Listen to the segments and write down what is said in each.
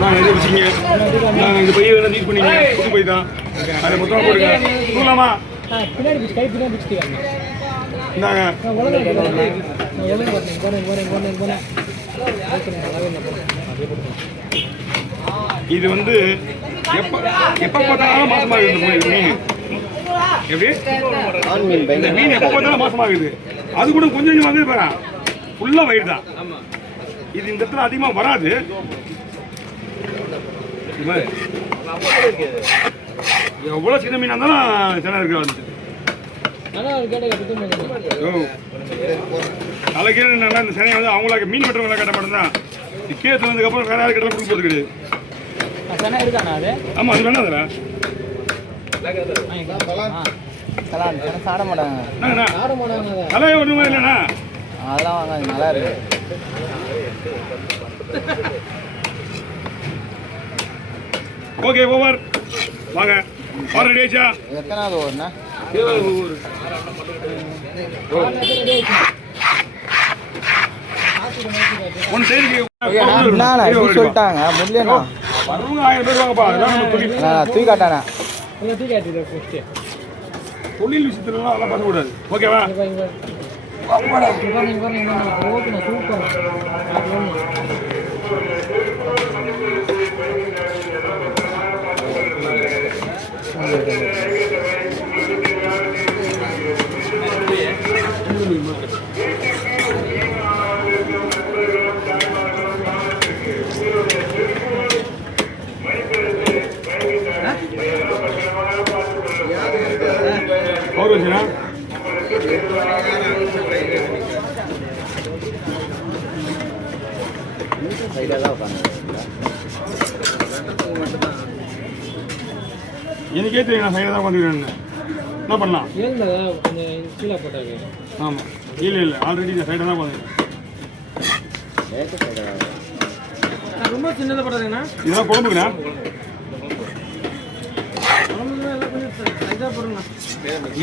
நான் இதை வச்சுங்க. நான் இந்த பையை வேணா யூஸ் பண்ணிங்க. புது பை தான். அதை மொத்தமாக போடுங்க. தூங்கலாமா? பின்னாடி பிடிச்சி கை பின்னாடி பிடிச்சிட்டு இந்தாங்க. இது வந்து எப்போ பார்த்தாலும் மாசமாகுது மீன். எப்படி இந்த மீன் எப்போ பார்த்தாலும் மாசமாகுது. அது கூட கொஞ்சம் கொஞ்சம் வந்து பாரு ஃபுல்லாக வயிறு தான். இது இந்த இடத்துல அதிகமாக வராது. எவ்வளோ சின்ன மீனாக இருந்தாலும் சின்ன இருக்கு. தலைக்கீழ என்னன்னா இந்த சனியை வந்து அவங்களுக்கு மீன் வெட்டுறவங்களை கட்ட மட்டும்தான். கீழே தந்ததுக்கப்புறம் வேற யாரும் கட்ட கொடுக்க போகிறது கிடையாது. ஆமாம் அது வேணாம் அதில் சாட மாட்டாங்க. தலையை ஒன்றுமே இல்லைண்ணா. அதெல்லாம் வாங்க நல்லா இருக்கு. ஓகே ஓவர் வாங்க. ஆர்டர் ரெடி ஆச்சா? எத்தனாவது ஓவர்ண்ணா? ஒன்று செய்திக்கு சொல்லிட்டாங்க முடியலண்ணா. வரவங்க 1000 பேர் வாங்கப்பா. தூக்கி காட்டானே. தொழில் விஷயத்துலாம் அதெல்லாம் பண்ணக்கூடாது. ஓகேவா? और वजह எனக்கே தெரியும் நான் சைடாக தான் வந்துக்கிறேன். என்ன பண்ணலாம்? கீழே போட்டாங்க. ஆமாம் இல்லை இல்லை ஆல்ரெடி நான் சைடாக தான் வந்துக்கிறேன். ரொம்ப சின்னதாக போட்டாங்கண்ணா. இதெல்லாம் குழம்புக்குண்ணா.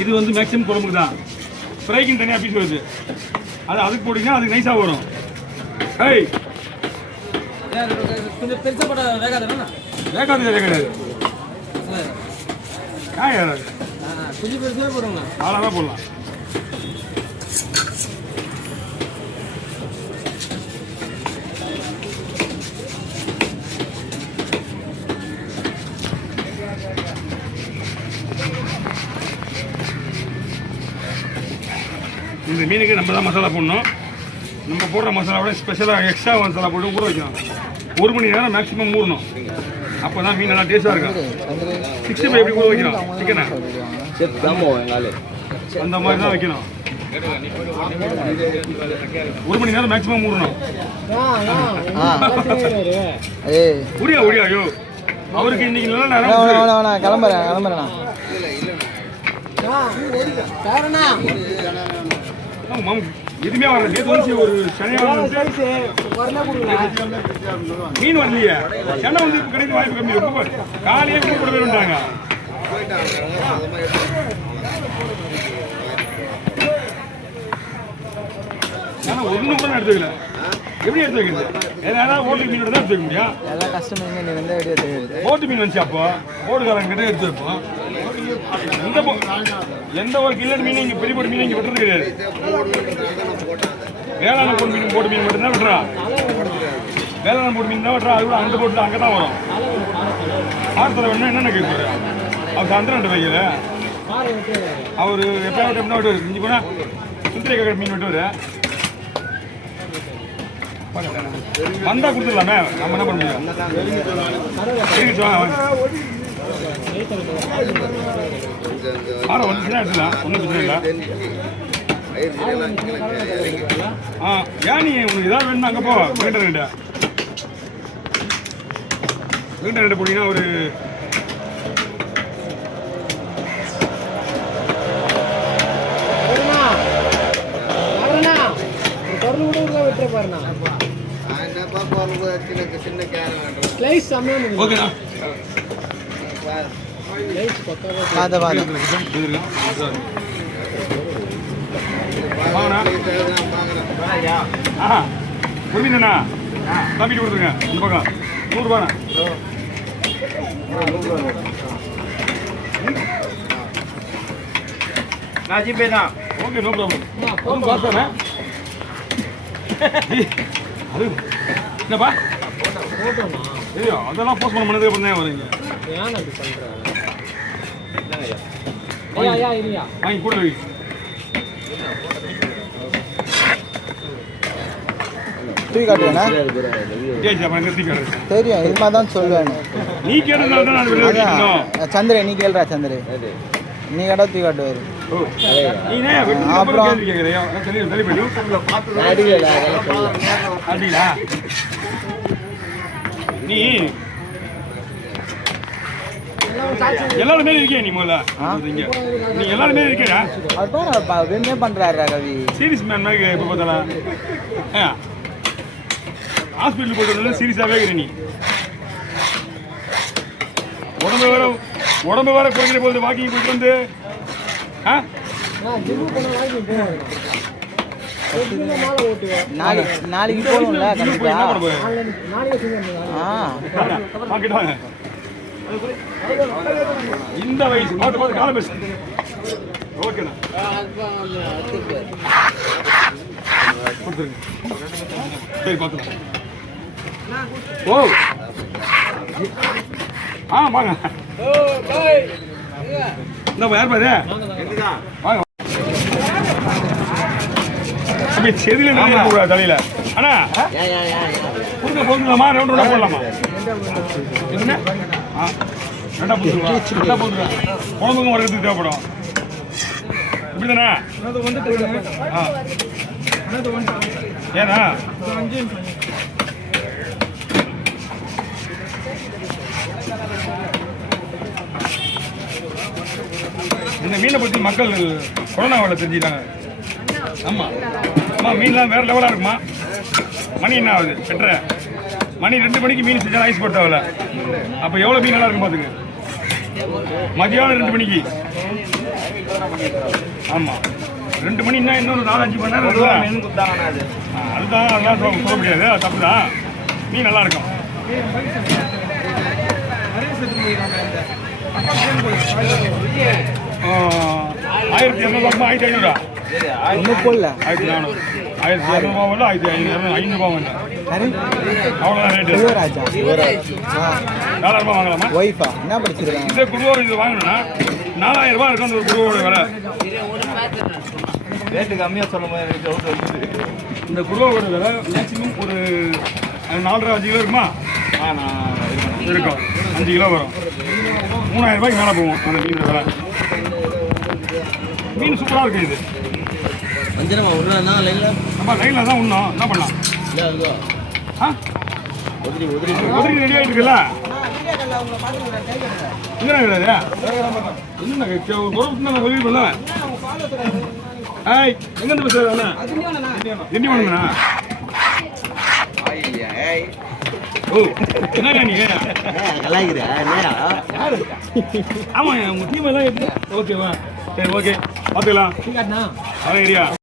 இது வந்து மேக்ஸிமம் குழம்புக்கு தான். ஃப்ரைக்குன்னு தனியாக பீஸ் வருது. அதுக்கு போட்டிங்கன்னா அதுக்கு நைஸாக வரும். ஏய் கொஞ்சம் பெருசாக போட்டால் வேகாதுண்ணா. வேகாது காய் ஏறாது. கொஞ்சம் பெருசாக போடுங்கண்ணா. அவ்வளோதான் போடலாம். இந்த மீனுக்கு நம்ம தான் மசாலா போடணும். நம்ம போடுற மசாலாவோட ஸ்பெஷலாக எக்ஸ்ட்ரா மசாலா போட்டு ஊற வைக்கணும். 1 மணி நேரம் மேக்ஸிமம் ஊறணும். அப்போ தான் மீன் நல்லா டேஸ்ட்டாக இருக்கும். 65 எப்படி ஊற வைக்கணும் சிக்கனை அந்த மாதிரி தான் வைக்கணும். 1 மணி நேரம் மேக்ஸிமம் ஊறணும். ஒடியா ஐயோ அவருக்கு இன்னைக்கு நல்ல நேரம். கிளம்புறேன். எதுவுமே வரல. நேற்று ஒரு சனியாக மீன் வரலையே. சென்னை வந்து இப்போ கிடைக்க வாய்ப்பு கம்மி. ரொம்ப காலையே கூட வேணுன்றாங்க. ஆனால் ஒன்றும் கூட எடுத்துக்கல. எப்படி எடுத்து வைக்கிறது? ஏதாவது ஓட்டு மீனோட தான் எடுத்து வைக்க முடியும். எல்லாம் கஷ்டம். ஓட்டு மீன் வந்துச்சு. அப்போ ஓட்டுக்காரங்க கிட்ட எடுத்து வைப்போம். எந்த ஒரு கில்லர் மீன் இங்கே பெரிய போட்டு மீன் இங்கே வெட்டுறது கிடையாது. வேளாண் போட்டு மீன் மட்டும்தான் வெட்டுறா. வேளாண் போட்டு மீன் தான் வெட்டுறா. அது கூட அந்த போட்டு அங்கே தான் வரும். ஆறுத்தலை வேணும்னா என்னென்ன கேட்குறாரு அவர் சந்திரன் வைக்கல. அவர் எப்பயாவது எப்படின்னா வெட்டுவார். இஞ்சி போனால் சுத்திரை மீன் வெட்டுவார். வந்தா கொடுத்துடலாமே. நம்ம என்ன பண்ண முடியும்? வந்துச்சுன்னா எடுத்துக்கலாம். ஒன்றும் பிரச்சனை இல்லை. ஏன் நீ உனக்கு ஏதாவது வேணும்னா அங்கே போ. வீண்டர்கிட்ட போனீங்கன்னா ஒரு ஓகேண்ணா. புரியுதுண்ணா. தம்பிட்டு கொடுத்துருங்க இந்த பக்கம். 100 நான் ஜிபே தான். Okay no problem. அதுவும் பாஸ்தானே அது என்னப்பா போட்டோம்ண்ணா. ஐயோ அதெல்லாம் போஸ்ட் பண்ணதுக்கு அப்புறம் தான் வருங்க. ஏன் அப்படி பண்ணுற? என்னங்கய்யா? ஐயா இல்லையா? வாங்கி கூட வை. தூக்கி காட்டுவேண்ணா ஜெயிச்சா அப்புறம் நிறுத்தி காடு. தெரியும் இது மாதிரி தான் சொல்லுவேன். நீ கேட்டதுனால தான் நான் வெளியே வைக்கணும். அதான் சந்திர நீ கேள்றா சந்திர நீ கேட்டா தூக்கி காட்டுவாரு. நீ ஏன் வெட்டி அப்புறம் கேள்வி கேட்குறியா? தெரியும் தெளிவு அப்படிங்களா? நீ எல்லாருமே இருக்கியா நீ முதல்ல இங்க நீ எல்லாருமே இருக்கியா? அதுதான் வெண்ணே பண்றாரு கவி. சீரியஸ் மேன் மாதிரி இப்போ பார்த்தாலும் ஹாஸ்பிட்டல் போயிட்டு வந்தாலும் சீரியஸாகவே இருக்கிற நீ. உடம்பு வேற குறைக்கிற போது வாக்கிங் போயிட்டு வந்து நாளைக்கு போகணும்ல கண்டிப்பா. என்ன பண்ண போய் வாங்கிட்டாங்க இந்த வயசு பார்த்து பார்த்து காலம் பேசு. ஓகேண்ணா கொடுத்துருங்க. சரி பார்த்துக்கலாம். ஓ வாங்க இந்த யார் பாரு வாங்க. அப்படி செதில கூடாது தலையில. அண்ணா கொடுக்க போதுங்களாமா? ரவுண்ட் ரவுண்டா போடலாமா? என்ன ரெண்டா போதுங்களா? குழம்புக்கும் வரதுக்கு தேவைப்படும். இப்படிதானே? ஏன்னா இந்த மீனை பற்றி மக்கள் கொரோனாவில் தெரிஞ்சுட்டாங்க. ஆமாம் ஆமாம் மீன்லாம் வேறு லெவலாக இருக்குமா? மணி என்ன ஆகுது? 8:30 மணி 2 மணிக்கு மீன் செஞ்சால் ஐஸ் போட்டு தேவையில்ல. அப்போ எவ்வளோ மீன் நல்லா இருக்கும் பார்த்துங்க. மதியானம் 2 மணிக்கு. ஆமாம் 2 மணின்னா இன்னொரு 4-5 மணி நேரம் அதுதான் அதெல்லாம் சொல்ல முடியாது. அது தப்பு தான். மீன் நல்லா இருக்கும். ஆயிரத்தி 200 1500 ஒன்றும் போடல 1400 1200 வரல 1500 வரல அவ்வளோதான் ரேட்டு. யுவராஜா $4,000 வாங்கலாமா? ஒய்ஃபா என்ன படிச்சிருக்காங்க? இந்த குருவா இது வாங்கணும்னா $4000 இருக்கும். அந்த ஒரு குருவோட விலை. ரேட்டு கம்மியாக சொல்லும்போது இந்த குருவோட விலை மேக்ஸிமம் ஒரு 4.5 கிலோ இருக்குமா? இருக்கும் 5 கிலோ வரும். $3000 மேலே போகும் அந்த மீனோட விலை. மீன் சூப்பராக இருக்குது. இது நம்ம லைனில் தான் உண்ணோம். என்ன பண்ணலாம்? உதவி ரெடி ஆகிட்டு இருக்குல்ல? என்ன கிடையாது என்ன ஒரு உதவி பண்ணல. ஆய் எங்கேருந்து பேசுறா? திண்டிவனம்ண்ணா. ஓ என்ன நீ ஆமாம் உங்கள் டீம் எல்லாம் எப்படி? ஓகேவா? சரி ஓகே பார்த்துக்கலாம். சரிங்கண்ணா. ஏரியா